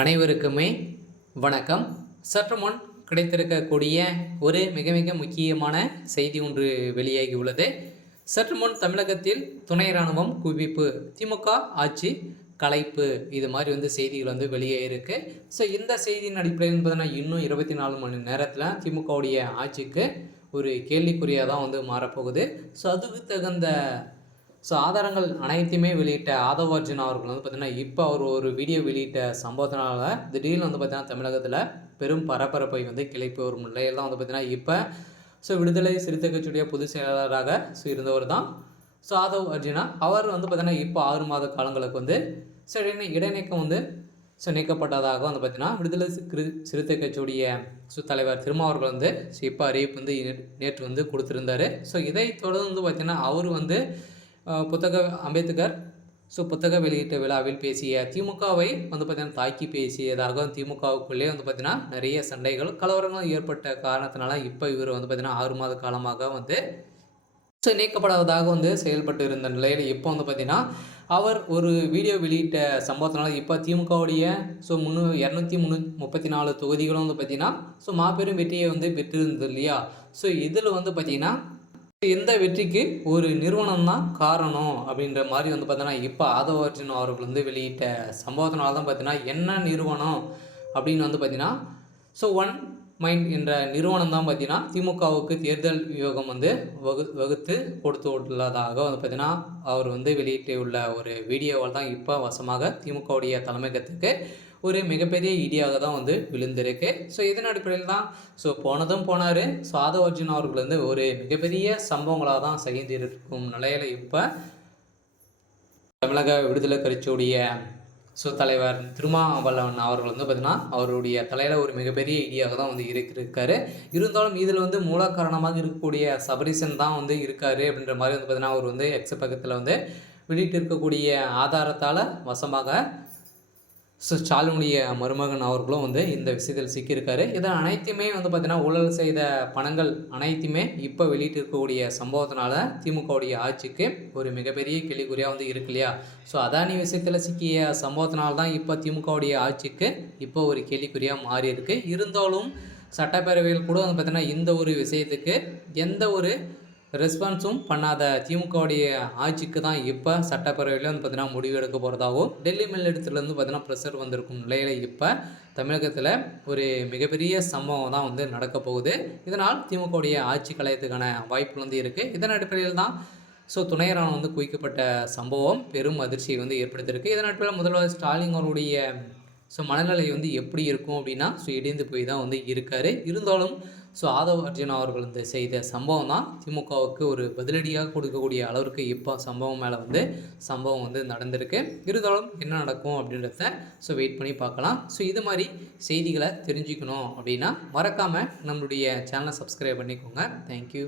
அனைவருக்குமே வணக்கம். சற்று முன் கிடைத்திருக்கக்கூடிய ஒரு மிக மிக முக்கியமான செய்தி ஒன்று வெளியாகி உள்ளது. சற்று முன் தமிழகத்தில் துணை ராணுவம் குவிப்பு, திமுக ஆட்சி கலைப்பு, இது மாதிரி செய்திகள் வெளியே இருக்கு. ஸோ இந்த செய்தியின் அடிப்படையில் பார்த்தீங்கன்னா இன்னும் 24 மணி நேரத்தில் திமுகவுடைய ஆட்சிக்கு ஒரு கேள்விக்குறியாக தான் மாறப்போகுது. ஸோ அதுக்கு தகுந்த ஆதாரங்கள் அனைத்தையுமே வெளியிட்ட ஆதவ் அர்ஜுனா அவர்கள் பார்த்தீங்கன்னா இப்போ அவர் ஒரு வீடியோ வெளியிட்ட சம்பவத்தினால திடீர்னு பார்த்தீங்கன்னா தமிழகத்தில் பெரும் பரபரப்பை கிளப்பி வரும் நிலையில் தான் பார்த்தீங்கன்னா இப்போ விடுதலை சிறுத்தை கட்சியுடைய பொதுச் செயலாளராக இருந்தவர் தான் ஆதவ் அர்ஜுனா. அவர் பார்த்தீங்கன்னா இப்போ 6 மாத காலங்களுக்கு இடைநீக்கம் நீக்கப்பட்டதாக பார்த்தீங்கன்னா விடுதலை சிறுத்தை கட்சியுடைய தலைவர் திருமாவர்கள் இப்போ அறிவிப்பு நேற்று கொடுத்துருந்தாரு. ஸோ இதை தொடர்ந்து பார்த்தீங்கன்னா அவர் புத்தக அம்பேத்கர் புத்தக வெளியீட்டு விழாவில் பேசிய திமுகவை பார்த்தீங்கன்னா தாக்கி பேசியதாக திமுகவுக்குள்ளே பார்த்தீங்கன்னா நிறைய சண்டைகள் கலவரங்கள் ஏற்பட்ட காரணத்தினால இப்போ இவர் பார்த்தீங்கன்னா 6 மாத காலமாக நீக்கப்படாததாக செயல்பட்டு இருந்த நிலையில் இப்போ பார்த்தீங்கன்னா அவர் ஒரு வீடியோ வெளியிட்ட சம்பவத்தினால இப்போ திமுகவுடைய 234 தொகுதிகளும் பார்த்தீங்கன்னா மாபெரும் வெற்றியை பெற்றிருந்தது இல்லையா. ஸோ இதில் பார்த்தீங்கன்னா இந்த வெற்றிக்கு ஒரு நிறுவனம் தான் காரணம் அப்படின்ற மாதிரி பார்த்தீங்கன்னா இப்போ ஆதவ் அர்ஜுனா அவர்கள் வெளியிட்ட சம்பவத்தினால தான் பார்த்தீங்கன்னா என்ன நிறுவனம் அப்படின்னு பார்த்தீங்கன்னா ஒன் மைண்ட் என்ற நிறுவனம் தான் பார்த்தீங்கன்னா திமுகவுக்கு தேர்தல் வியூகம் வகுத்து கொடுத்துள்ளதாக பார்த்தீங்கன்னா அவர் வெளியிட்டுள்ள ஒரு வீடியோவால் தான் இப்போ வசமாக திமுகவுடைய தலைமையகத்துக்கு ஒரு மிகப்பெரிய இடியாக தான் விழுந்திருக்கு. ஸோ இதன் அடிப்படையில் தான் போனதும் போனார். ஆதவ் அர்ஜுனா அவர்கள் ஒரு மிகப்பெரிய சம்பவங்களாக தான் செய்திருக்கும் நிலையில் இப்போ தமிழக விடுதலை கட்சியுடைய தலைவர் திருமாவளவன் அவர்கள் பார்த்தீங்கன்னா அவருடைய தலையில் ஒரு மிகப்பெரிய இடியாக தான் இருக்காரு. இருந்தாலும் இதில் மூல காரணமாக இருக்கக்கூடிய சபரீசன் தான் இருக்காரு அப்படின்ற மாதிரி பார்த்தீங்கன்னா அவர் எக்ஸ் பக்கத்தில் வெளியிட்டு இருக்கக்கூடிய ஆதாரத்தால் வசமாக ஸ்டாலினுடைய மருமகன் அவர்களும் இந்த விஷயத்தில் சிக்கியிருக்காரு. இதில் அனைத்துமே பார்த்தீங்கன்னா ஊழல் செய்த பணங்கள் அனைத்துமே இப்போ வெளியிட்டு இருக்கக்கூடிய சம்பவத்தினால திமுகவுடைய ஆட்சிக்கு ஒரு மிகப்பெரிய கேள்விக்குறியாக இருக்கு இல்லையா. ஸோ அதானி விஷயத்தில் சிக்கிய சம்பவத்தினால தான் இப்போ திமுகவுடைய ஆட்சிக்கு இப்போ ஒரு கேள்விக்குறியாக மாறி இருக்கு. இருந்தாலும் சட்டப்பேரவையில் கூட பார்த்தீங்கன்னா இந்த ஒரு விஷயத்துக்கு எந்த ஒரு ரெஸ்பான்ஸும் பண்ணாத திமுகவுடைய ஆட்சிக்கு தான் இப்போ சட்டப்பேரவையில் பார்த்தீங்கன்னா முடிவு எடுக்க போகிறதாகவும் டெல்லி மேலிடத்துலேருந்து பார்த்தீங்கன்னா ப்ரெஷர் வந்திருக்கும் நிலையில் இப்போ தமிழகத்தில் ஒரு மிகப்பெரிய சம்பவம் தான் நடக்க போகுது. இதனால் திமுகவுடைய ஆட்சி கலையத்துக்கான வாய்ப்பு இருக்குது. இதன் அடிப்படையில் தான் துணை ராணுவம் குவிக்கப்பட்ட சம்பவம் பெரும் அதிர்ச்சியை ஏற்படுத்தியிருக்கு. இதன் அடிப்படையில் முதல்வர் ஸ்டாலின் அவருடைய மனநிலை எப்படி இருக்கும் அப்படின்னா இடிந்து போய் தான் இருக்கார். இருந்தாலும் ஆதவ் அர்ஜுனா அவர்கள் செய்த சம்பவம் தான் திமுகவுக்கு ஒரு பதிலடியாக கொடுக்கக்கூடிய அளவிற்கு இப்போ சம்பவம் மேலே சம்பவம் நடந்திருக்கு. இருந்தாலும் என்ன நடக்கும் அப்படின்றத வெயிட் பண்ணி பார்க்கலாம். இது மாதிரி செய்திகளை தெரிஞ்சுக்கணும் அப்படின்னா மறக்காமல் நம்மளுடைய சேனலை சப்ஸ்கிரைப் பண்ணிக்கோங்க. தேங்க்யூ.